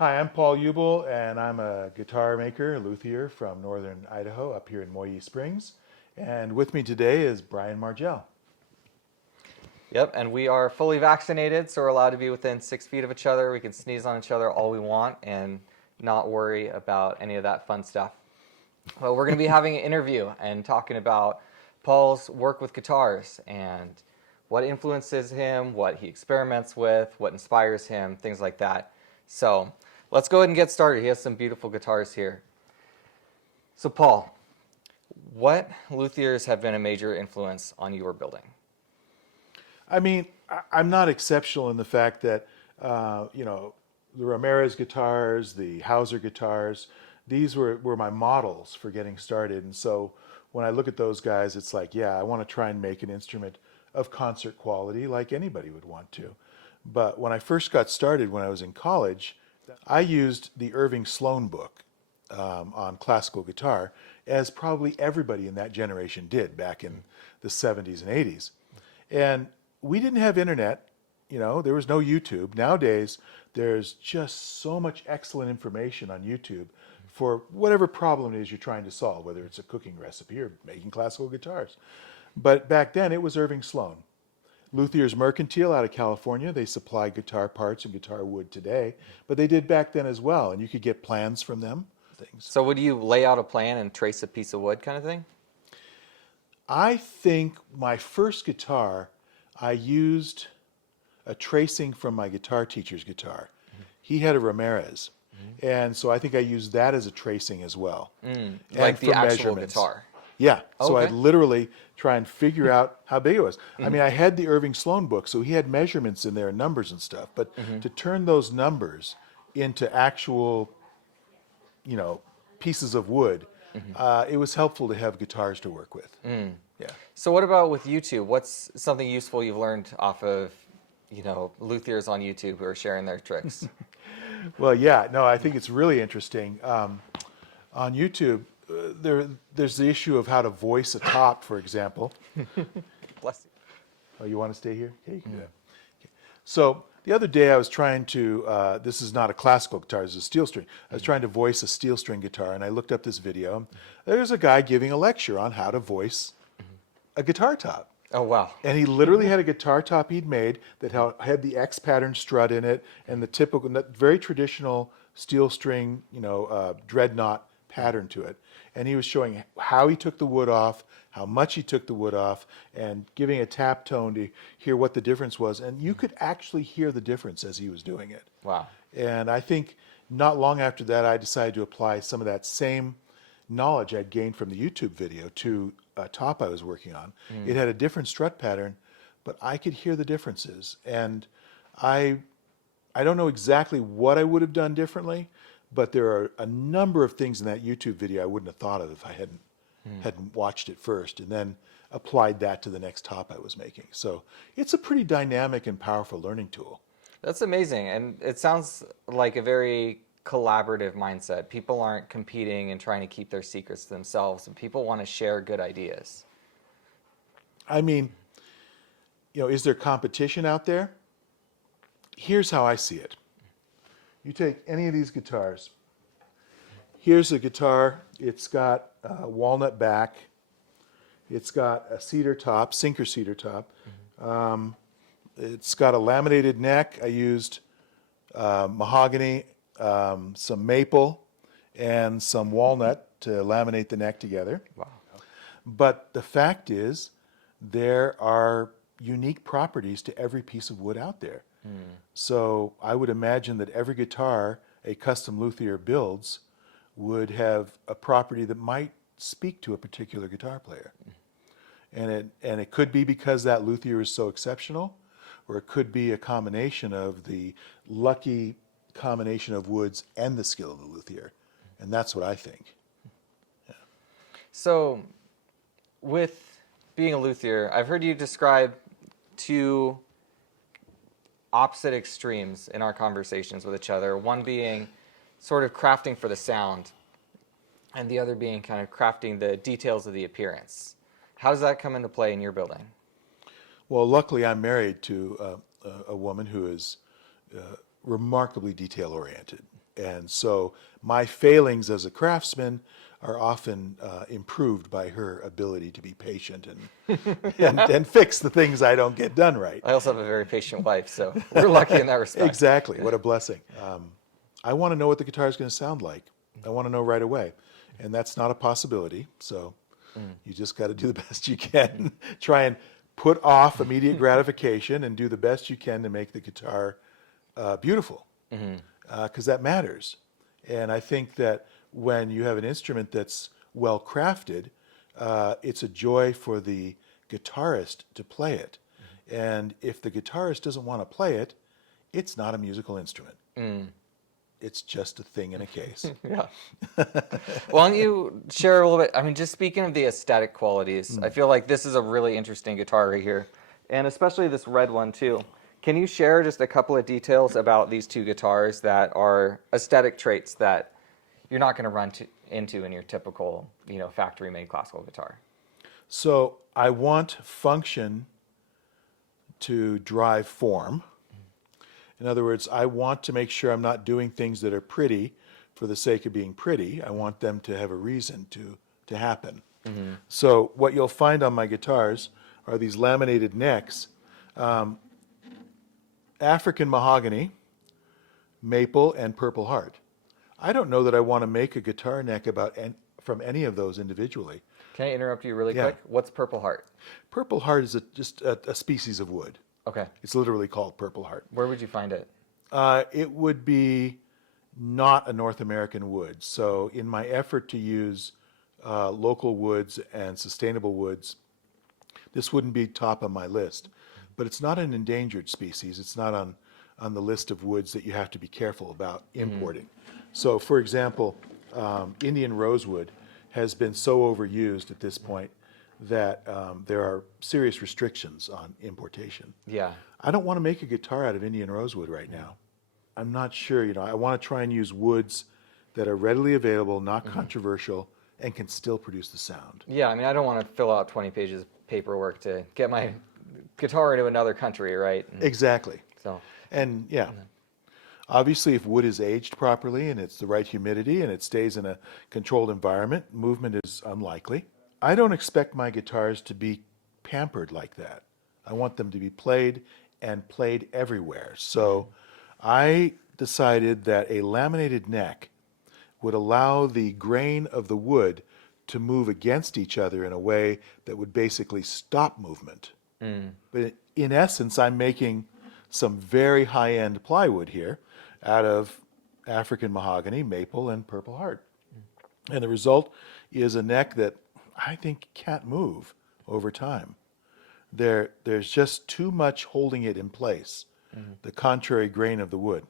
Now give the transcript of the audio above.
Hi, I'm Paul Ubel, and I'm a guitar maker, luthier from northern Idaho up here in Moyie Springs. And with me today is Brian Margell. Yep, and we are fully vaccinated, so we're allowed to be within 6 feet of each other. We can sneeze on each other all we want and not worry about any of that fun stuff. Well, we're going to be having an interview and talking about Paul's work with guitars and what influences him, what he experiments with, what inspires him, things like that. So let's go ahead and get started. He has some beautiful guitars here. So Paul, what luthiers have been a major influence on your building? I'm not exceptional in the fact that, the Ramirez guitars, the Hauser guitars, these were my models for getting started. And so when I look at those guys, it's like, yeah, I want to try and make an instrument of concert quality like anybody would want to. But when I first got started, when I was in college, I used the Irving Sloan book on classical guitar, as probably everybody in that generation did back in the 70s and 80s. And we didn't have internet, there was no YouTube. Nowadays, there's just so much excellent information on YouTube for whatever problem it is you're trying to solve, whether it's a cooking recipe or making classical guitars. But back then, it was Irving Sloan. Luthier's Mercantile out of California, they supply guitar parts and guitar wood today, but they did back then as well, and you could get plans from them, things. So would you lay out a plan and trace a piece of wood kind of thing? I think my first guitar, I used a tracing from my guitar teacher's guitar. He had a Ramirez, and so I think I used that as a tracing as well. And Like the for actual measurements. guitar? Yeah, so Okay. I'd literally try and figure out how big it was. I had the Irving Sloan book, so he had measurements in there and numbers and stuff, but to turn those numbers into actual, pieces of wood, it was helpful to have guitars to work with. Yeah. So what about with YouTube? What's something useful you've learned off of, luthiers on YouTube who are sharing their tricks? Well, yeah, no, I think it's really interesting. On YouTube, there's the issue of how to voice a top, for example. Bless you. Oh, you want to stay here? Okay, you can do that. Okay. So the other day I was trying to, this is not a classical guitar, it's a steel string. I was trying to voice a steel string guitar, and I looked up this video. There's a guy giving a lecture on how to voice a guitar top. Oh, wow. And he literally had a guitar top he'd made that had the X pattern strut in it and the typical, very traditional steel string, dreadnought pattern to it. And he was showing how he took the wood off, how much he took the wood off, and giving a tap tone to hear what the difference was. And you could actually hear the difference as he was doing it. Wow. And I think not long after that, I decided to apply some of that same knowledge I'd gained from the YouTube video to a top I was working on. It had a different strut pattern, but I could hear the differences. And I don't know exactly what I would have done differently, but there are a number of things in that YouTube video I wouldn't have thought of if I hadn't watched it first and then applied that to the next top I was making. So it's a pretty dynamic and powerful learning tool. That's amazing. And it sounds like a very collaborative mindset. People aren't competing and trying to keep their secrets to themselves, and people want to share good ideas. Is there competition out there? Here's how I see it. You take any of these guitars. Here's a guitar. It's got a walnut back. It's got a cedar top, sinker cedar top. It's got a laminated neck. I used mahogany, some maple, and some walnut to laminate the neck together. Wow. But the fact is, there are unique properties to every piece of wood out there. So I would imagine that every guitar a custom luthier builds would have a property that might speak to a particular guitar player. And it could be because that luthier is so exceptional, or it could be a combination of the lucky combination of woods and the skill of the luthier. And that's what I think. Yeah. So with being a luthier, I've heard you describe two opposite extremes in our conversations with each other. One being sort of crafting for the sound, and the other being kind of crafting the details of the appearance. How does that come into play in your building? Well, luckily I'm married to a woman who is remarkably detail-oriented. And so my failings as a craftsman are often improved by her ability to be patient and fix the things I don't get done right. I also have a very patient wife, so we're lucky in that respect. Exactly. What a blessing. I want to know what the guitar is going to sound like. I want to know right away. And that's not a possibility. So you just got to do the best you can. Try and put off immediate gratification and do the best you can to make the guitar beautiful. Because that matters. And I think that when you have an instrument that's well crafted, it's a joy for the guitarist to play it. And if the guitarist doesn't want to play it, it's not a musical instrument. It's just a thing in a case. Yeah. Why don't you share a little bit? I mean, just speaking of the aesthetic qualities, I feel like this is a really interesting guitar right here, and especially this red one too. Can you share just a couple of details about these two guitars that are aesthetic traits that you're not going to run into in your typical, factory-made classical guitar? So I want function to drive form. In other words, I want to make sure I'm not doing things that are pretty for the sake of being pretty. I want them to have a reason to happen. So what you'll find on my guitars are these laminated necks. African mahogany, maple, and purple heart. I don't know that I want to make a guitar neck from any of those individually. Can I interrupt you really Yeah. quick? What's Purple Heart? Purple heart is just a species of wood. Okay. It's literally called purple heart. Where would you find it? It would be not a North American wood. So in my effort to use local woods and sustainable woods, this wouldn't be top of my list. But it's not an endangered species. It's not on the list of woods that you have to be careful about importing. So for example, Indian rosewood has been so overused at this point that there are serious restrictions on importation. Yeah. I don't want to make a guitar out of Indian rosewood right now. I'm not sure, I want to try and use woods that are readily available, not controversial, and can still produce the sound. Yeah, I mean, I don't want to fill out 20 pages of paperwork to get my guitar into another country, right? Exactly. So, And yeah, obviously if wood is aged properly and it's the right humidity and it stays in a controlled environment, movement is unlikely. I don't expect my guitars to be pampered like that. I want them to be played and played everywhere. So I decided that a laminated neck would allow the grain of the wood to move against each other in a way that would basically stop movement. But in essence, I'm making some very high-end plywood here out of African mahogany, maple, and purple heart. And the result is a neck that I think can't move over time. There's just too much holding it in place, the contrary grain of the wood.